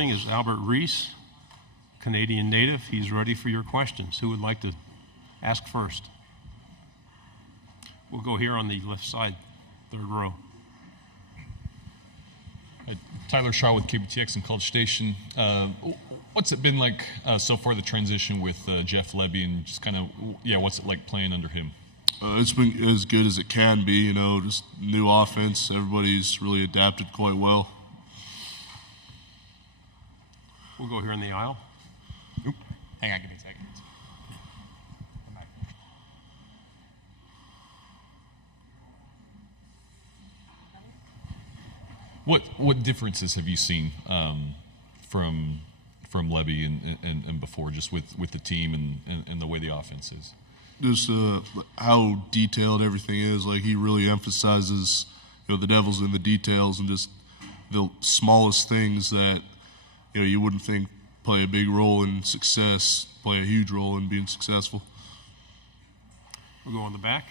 morning is Albert Reece, Canadian native. He's ready for your questions. Who would like to ask first? We'll go here on the left side, third row. Tyler Shaw with KBTX in College Station. What's it been like so far, the transition with Jeff Lebby, and just kind of, what's it like playing under him? It's been as good as it can be, just new offense. Everybody's really adapted quite well. We'll go here in the aisle. Oop. Hang on, give me a second. What differences have you seen from Lebby and before, just with the team and the way the offense is? Just how detailed everything is. Like, he really emphasizes, the devil's in the details, and just the smallest things that you wouldn't think play a big role in success play a huge role in being successful. We'll go on the back.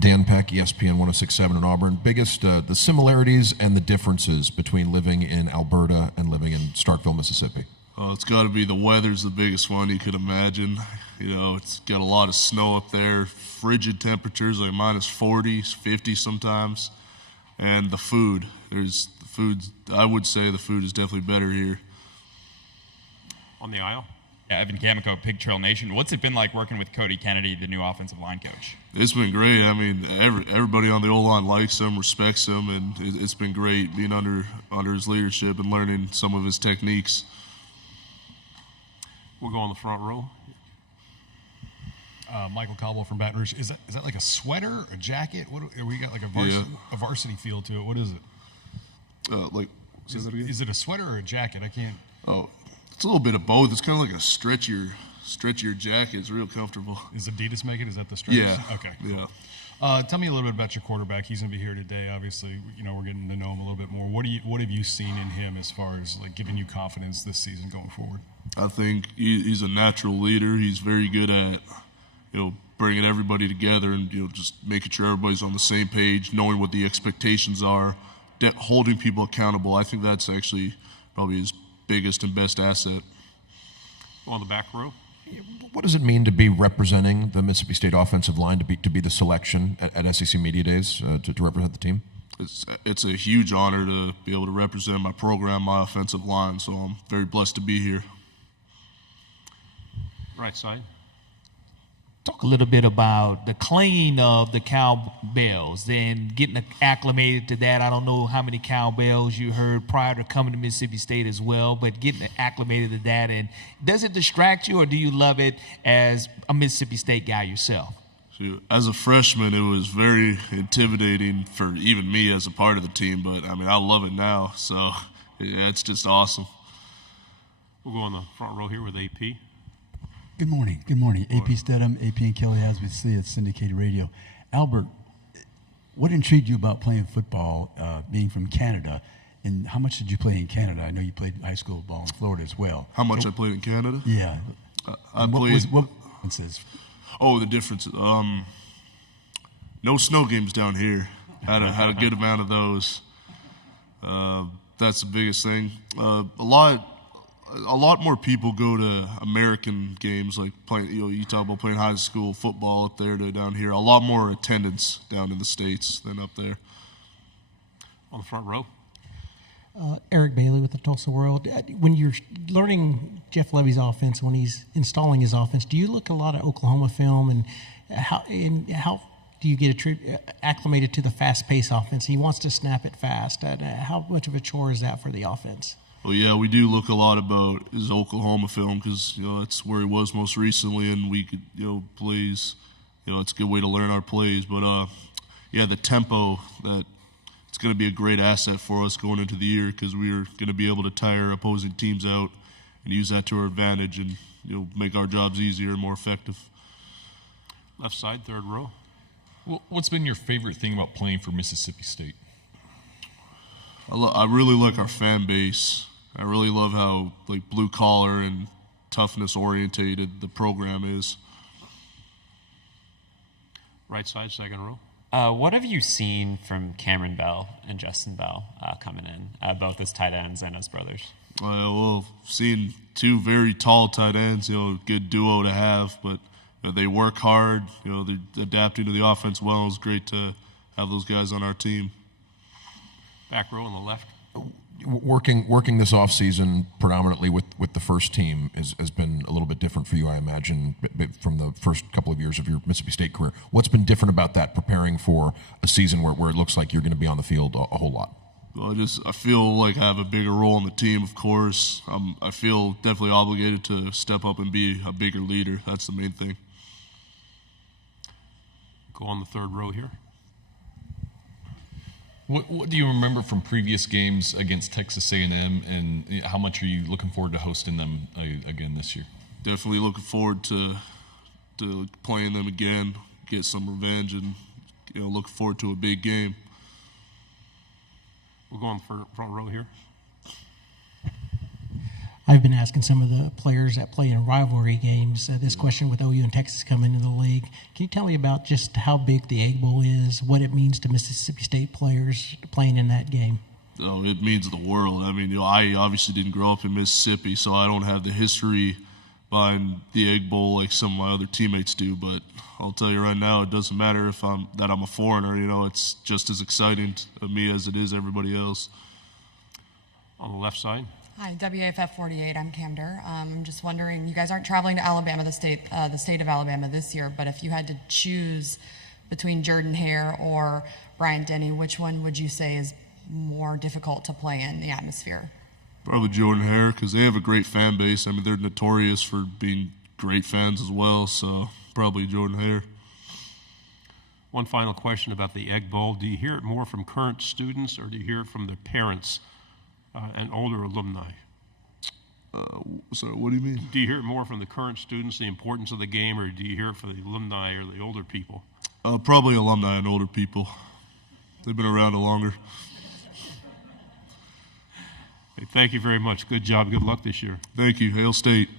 Dan Peck, ESPN 106.7 in Auburn. Biggest, the similarities and the differences between living in Alberta and living in Starkville, Mississippi? It's got to be the weather's the biggest one you could imagine. It's got a lot of snow up there, frigid temperatures like minus 40, 50 sometimes. And the food. I would say the food is definitely better here. On the aisle. Yeah, Evan Kamiko, Pig Trail Nation. What's it been like working with Cody Kennedy, the new offensive line coach? It's been great. I mean, everybody on the O-line likes him, respects him, and it's been great being under his leadership and learning some of his techniques. We'll go on the front row. Michael Cobble from Baton Rouge. Is that like a sweater, a jacket? What we got, like a varsity feel to it? What is it? Is it a sweater or a jacket? I can't. Oh, it's a little bit of both. It's kind of like a stretchier jacket. It's real comfortable. Is Adidas make it? Is that the stretch? Yeah. Okay. Cool. Yeah. Tell me a little bit about your quarterback. He's going to be here today. Obviously, we're getting to know him a little bit more. What have you seen in him as far as like giving you confidence this season going forward? I think he's a natural leader. He's very good at bringing everybody together and just making sure everybody's on the same page, knowing what the expectations are, holding people accountable. I think that's actually probably his biggest and best asset. On the back row. What does it mean to be representing the Mississippi State offensive line, to be the selection at SEC Media Days, to represent the team? It's a huge honor to be able to represent my program, my offensive line, so I'm very blessed to be here. Right side. Talk a little bit about the clinging of the cowbells, then getting acclimated to that. I don't know how many cowbells you heard prior to coming to Mississippi State as well, but getting acclimated to that. And does it distract you, or do you love it as a Mississippi State guy yourself? So, as a freshman, it was very intimidating for even me as a part of the team, but I love it now. So yeah, it's just awesome. We'll go on the front row here with AP. Good morning. Good morning. AP Stedham, AP and Kelly Asby at Syndicated Radio. Albert, what intrigued you about playing football, being from Canada, and how much did you play in Canada? I know you played high school ball in Florida as well. How much I played in Canada? Yeah. What differences? Oh, the differences. No snow games down here. Had a good amount of those. That's the biggest thing. A lot more people go to American games, like playing. You talk about playing high school football up there to down here. A lot more attendance down in the States than up there. On the front row. Eric Bailey with the Tulsa World. When you're learning Jeff Lebby's offense, when he's installing his offense, do you look at a lot of Oklahoma film, and how do you get acclimated to the fast-paced offense? He wants to snap it fast. How much of a chore is that for the offense? Well, yeah, we do look a lot about his Oklahoma film because that's where he was most recently, and we could plays. It's a good way to learn our plays. But the tempo, that it's going to be a great asset for us going into the year because we're going to be able to tire opposing teams out and use that to our advantage and make our jobs easier and more effective. Left side, third row. Well, what's been your favorite thing about playing for Mississippi State? I really like our fan base. I really love how blue collar and toughness orientated the program is. Right side, second row. What have you seen from Cameron Bell and Justin Bell coming in, both as tight ends and as brothers? Well, seeing two very tall tight ends, good duo to have, but they work hard. They're adapting to the offense well. It's great to have those guys on our team. Back row on the left. Working this off season predominantly with the first team has been a little bit different for you, I imagine, from the first couple of years of your Mississippi State career. What's been different about that, preparing for a season where it looks like you're going to be on the field a whole lot? Well, I feel like I have a bigger role on the team, of course. I feel definitely obligated to step up and be a bigger leader. That's the main thing. Go on the third row here. What do you remember from previous games against Texas A&M, and how much are you looking forward to hosting them again this year? Definitely looking forward to playing them again, get some revenge, and looking forward to a big game. We'll go on the front row here. I've been asking some of the players that play in rivalry games this question with OU and Texas coming into the league. Can you tell me about just how big the Egg Bowl is, what it means to Mississippi State players playing in that game? Oh, it means the world. I mean, I obviously didn't grow up in Mississippi, so I don't have the history behind the Egg Bowl like some of my other teammates do. But I'll tell you right now, it doesn't matter if I'm a foreigner. It's just as exciting to me as it is everybody else. On the left side. Hi, WAFF 48. I'm Camder. I'm just wondering, you guys aren't traveling to Alabama, the state of Alabama this year, but if you had to choose between Jordan Hare or Bryant Denny, which one would you say is more difficult to play in the atmosphere? Probably Jordan Hare, because they have a great fan base. I mean, they're notorious for being great fans as well, so probably Jordan Hare. One final question about the Egg Bowl. Do you hear it more from current students, or do you hear it from their parents and older alumni? Sorry, what do you mean? Do you hear it more from the current students, the importance of the game, or do you hear it from the alumni or the older people? Probably alumni and older people. They've been around longer. Hey, thank you very much. Good job. Good luck this year. Thank you. Hail State.